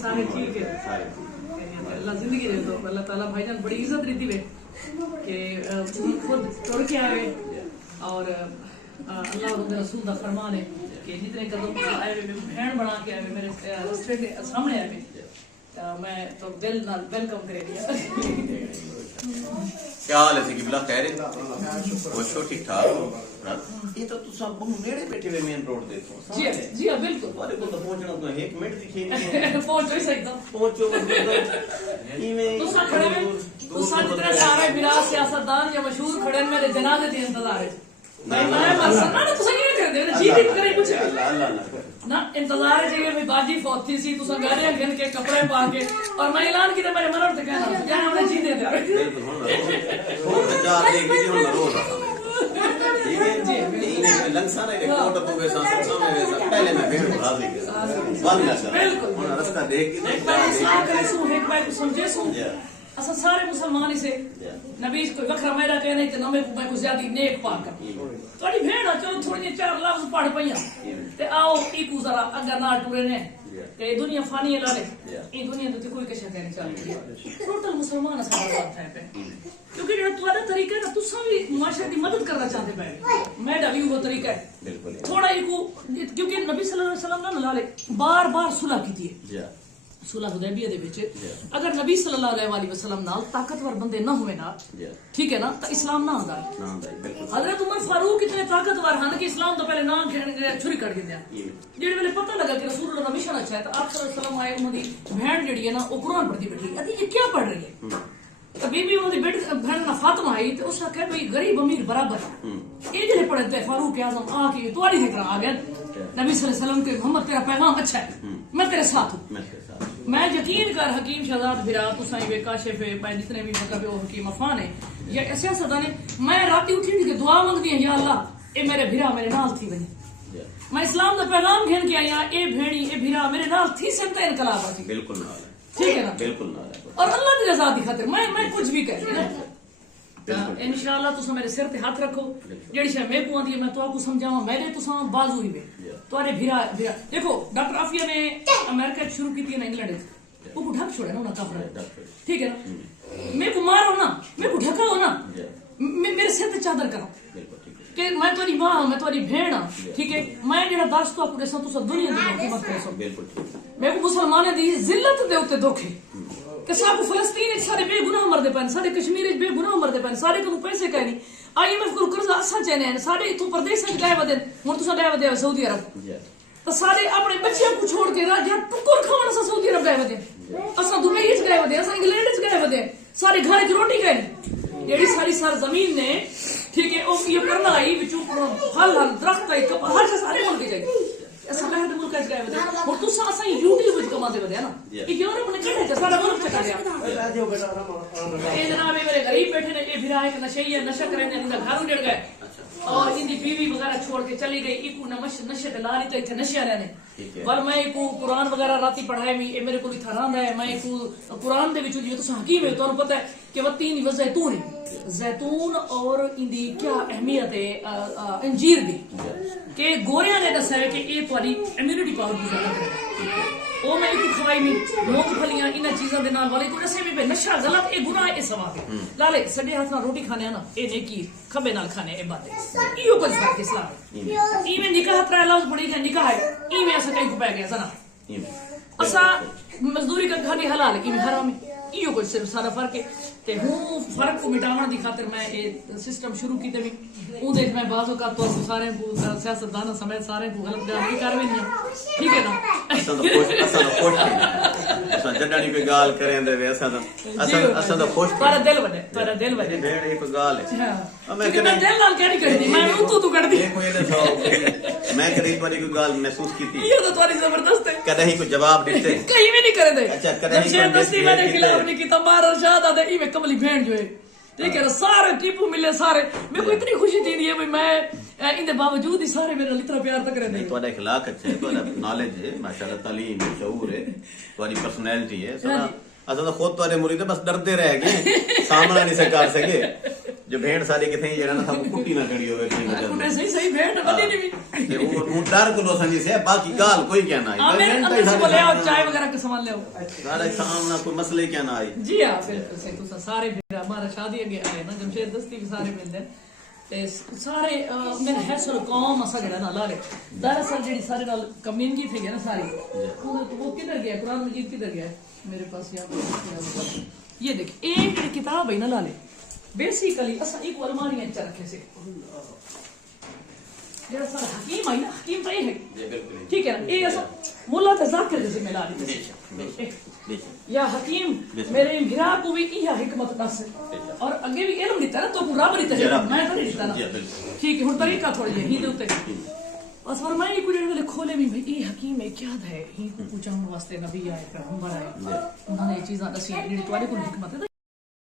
سارے ٹھیک ہے اللہ زندگی دے دو اللہ تعالیٰ بھائی جان بڑی عزت دیتی ہے کہ خود ٹر کے آئے اور اللہ اور رسول کا فرمان ہے کہ جتنے قدم آئے ہوئے بہن بنا کے آئے ہوئے میرے رستے کے سامنے آئے ہوئے میں تو دل نال ویلکم کرے دیا. کیا حال ہے سی بلا خیر ہے خوش ہو ٹھیک ٹھاک ہو یہ تو تساں بہت نیڑے بیٹھے ہوئے مین روڈ دے تو جی ہاں بالکل تمہارے کو تو پہنچنا تو 1 منٹ دی کھیل پہنچو ہی سکتا پہنچو ایویں تساں کھڑے ہیں تساں جتنے سارے براس سیاستدان یا مشہور کھڑے ہیں میرے جنازے دی انتظار ہے میں مرسن نہ تساں کیوں کر دے جی ٹھیک کرے کچھ نا انتظار ہے کہ باجی فوت تھی سی تساں گاڑیاں گن کے کپڑے پا کے اور میں اعلان کیتے میرے مرد تے کہنا جان ہم نے جی دے دے بالکل ہن چار دے کے ہن روز ٹھیک ہے جی لنگسا نے کوٹ تو ویسا سامنے ویسا پہلے میں بھیڑ بڑھا دی بند نہ کر بالکل ہن رستہ دیکھ کے میں اسلام کرے سو ایک بار سمجھے سو اصل سارے مسلمان ہی سے نبی کوئی وکھرا میرا کہ نہیں تے نمے کو میں کو زیادہ نیک پاک تھوڑی بھیڑا چلو تھوڑی 4 لفظ پڑھ پئیاں تے آؤ ایکو ذرا اگر نہ ٹورے نے تے دنیا فانی ہے لالے یہ دنیا تو کوئی کچھ کہنے چاہیے ٹوٹل مسلمان اساں بات ہے پہ کیونکہ جو تمہارا طریقہ ہے نا تساں بھی معاشرے دی مدد کرنا چاہتے پے میرا بھی وہ طریقہ ہے تھوڑا ایکو کیونکہ نبی صلی اللہ علیہ وسلم نے لالے بار بار صلح کی تھی صلح حدیبیہ دے وچ اگر نبی صلی اللہ علیہ وسلم نال طاقتور بندے نہ ہوئے نا ٹھیک ہے نا تو اسلام نہ آندا حضرت عمر فاروق اتنے طاقتور ہیں کہ اسلام تو پہلے نام چھری کٹ گیا جڑے ویلے پتہ لگا کہ رسول اللہ مشن اچھا ہے تو آپ صلی اللہ علیہ وسلم آئے انہاں دی بہن جڑی ہے نا وہ قرآن پڑھتی بیٹھی ہے یہ کیا پڑھ رہی ہے تو بی بی انہاں دی بیٹی بہن نا فاطمہ آئی تو اس نے کہا بھئی غریب امیر برابر یہ جڑے پڑھتے فاروق اعظم آ کے تواڈی ذکر آ گیا نبی صلی اللہ علیہ وسلم کے محمد تیرا پیغام اچھا ہے میں تیرے ساتھ ہوں میں یقین کر حکیم شہزاد بھرا تساں وی کاشف میں جتنے بھی مطلب وہ حکیم عفان ہے یا سیاستدان نے میں رات اٹھی کہ دعا مانگدی ہوں یا اللہ اے میرے بھرا میرے نال تھی ونے میں اسلام دا پیغام گھن کے آیا اے بھیڑی اے بھرا میرے نال تھی سنتا انقلاب تھی بالکل نال ٹھیک ہے نا بالکل نال اور اللہ دی رضا دی خاطر میں کچھ بھی کہہ نا انشاءاللہ تساں میرے سر تے ہاتھ رکھو جڑی شے میں کو آندی ہے میں تو کو سمجھاواں میرے تساں بازو ہی وے تواڈے بھرا دیکھو ڈاکٹر عافیہ نے امریکہ شروع کی تھی نا انگلینڈ وہ کو ڈھک چھوڑے نا انہاں کافر ٹھیک ہے نا میں کو مارو نا میں کو ڈھکاؤ نا میرے سر تے چادر کرو کہ میں تاری ماں ہوں میں تاری بہن ہوں ٹھیک ہے میں جڑا دس تو اپنے ساتھ تو دنیا دی حکومت کرے سو میں کو مسلماناں دی ذلت دے اوتے دکھے کہ سب فلسطین سارے بے گناہ مردے پن سارے کشمیر بے گناہ مردے پن سارے کو پیسے کہنی آئی ایم ایف کو قرض اساں چاہنے ہیں سارے تو پردیس وچ گئے ودے ہن تساں گئے ودے سعودی عرب تو سارے اپنے بچیاں کو چھوڑ کے راجا ٹکر کھاون اساں سعودی عرب گئے ودے اساں دبئی وچ گئے ودے اساں انگلینڈ وچ گئے ودے سارے گھر کی روٹی کھانی جیڑی ساری سرزمین نے ٹھیک ہے او یہ کرنا آئی وچوں پھل درخت ہے ہر چیز سارے ملک گئی اساں باہر ملک وچ گئے ودے اور تساں اساں یوٹیوب وچ کما دے ودے نا یہ یورپ نے کہڑے سارا ملک چکا دیا اے جناب میرے غریب بیٹھے نے اے بھرا ایک نشئی ہے نشہ کرنے ان کا گھر اجڑ گئے اور ان دی بیوی وغیرہ چھوڑ کے چلی گئی ایکو نشے تے لاری تو ایتھے نشے رہنے ول میں ایکو قرآن وغیرہ راتی پڑھائے می اے میرے کو تھا راندا ہے میں ایکو قرآن دے وچوں جو تساں حکیم ہے تانوں پتہ ہے کہ وتین و زیتون زیتون اور ان دی کیا اہمیت ہے انجیر دی کہ گوریاں نے دسیا کہ اے تہاڈی امیونٹی پاور دی زیادہ کرے او میں ایک کھوائی نہیں مونگ پھلیاں انہاں چیزاں دے نال والے تو اسے بھی نشہ غلط اے گناہ اے ثواب ہے لالے سڈے ہاتھ نال روٹی کھانے نا اے نیکی کھبے نال کھانے اے بات ہے ایو کچھ بات اسلام ایویں نکاح ترا لفظ بڑی کہ نکاح ہے ایویں اسا کہیں کو پے گیا سنا اسا مزدوری کا کھانی حلال ہے ایویں حرام ہے ایو کچھ صرف سارا فرق ہے تے ہوں فرق کو مٹاون دی خاطر میں اے سسٹم شروع کیتے بھی اون دیکھ میں بعض اوقات تو سارے کو سیاستدان سمیت سارے کو غلط بیان کر وی نہیں ٹھیک ہے نا اسا جڈانی کوئی گال کریں دے اسا تو خوش تارا دل وڈے بھیڑ ایک گال ہے میں دل نال کہہ نہیں کردی میں تو کر دی میں کدی تاری کوئی گال محسوس کیتی یہ تو تاری زبردست ہے کدی ہی کوئی جواب دیتے کہیں بھی نہیں کرے دے اچھا کدی ہی دستی میں نے خلاف نہیں کیتا مار ارشاد آدھے ای میں کملی بہن جو ہے ٹھیک ہے سارے ٹیپو ملے سارے میرے کو اتنی خوشی تھی ہے میں ان دے باوجود ہی سارے میرا اتنا پیار تک رہتے ہیں تھوڑا اخلاق اچھا ہے تھوڑا نالج ہے ماشاءاللہ تعلیم ہے شعور ہے تھوڑی پرسنالٹی ہے اصل تو خود تھوڑے مرید بس ڈرتے رہ گئے سامنا نہیں سے کر سکے جو بھیڑ ساری کتنے جڑا نا سب کٹی نہ کڑی ہوے اتنی وجہ کٹے صحیح صحیح بھیڑ بنی نہیں بھی تے وہ ڈر کو سمجھ سے باقی گال کوئی کیا نہ ہاں میں اندر سے بولے اور چائے وغیرہ کا سامان لے آؤ سارے سامنا کوئی مسئلے کیا نہ آئی جی ہاں بالکل صحیح تو سارے بھیڑ ہمارا شادی اگے آئے نا جمشید دستی بھی سارے ملتے ہیں تے سارے میرے حیث اور قوم اسا جڑا نا لارے دراصل جڑی سارے نال کمیونٹی تھی ہے نا ساری وہ کدھر گیا قرآن مجید کدھر گیا میرے پاس یہاں یہ دیکھ ایک جڑی کتاب ہے نا لالے بیسیکلی اسا ایک الماریاں چ رکھے سے جڑا سارا حکیم آئی نا حکیم تو یہ ہے ٹھیک ہے نا یہ اسا مولا تے ذاکر جیسے میں لاری یا حکیم میرے بھرا کو بھی یہ حکمت دس اور اگے بھی علم دیتا نا تو کو رب دیتا ہے میں تو نہیں دیتا نا ٹھیک ہے ہن طریقہ تھوڑی ہے ہی دے اوتے بس فرمائے کو جڑے کھولے بھی بھئی یہ حکیم ہے کیا ہے ہی کو پوچھن واسطے نبی آئے پیغمبر آئے انہوں نے یہ چیزاں دسی جڑی تواڈے کول حکمت ہے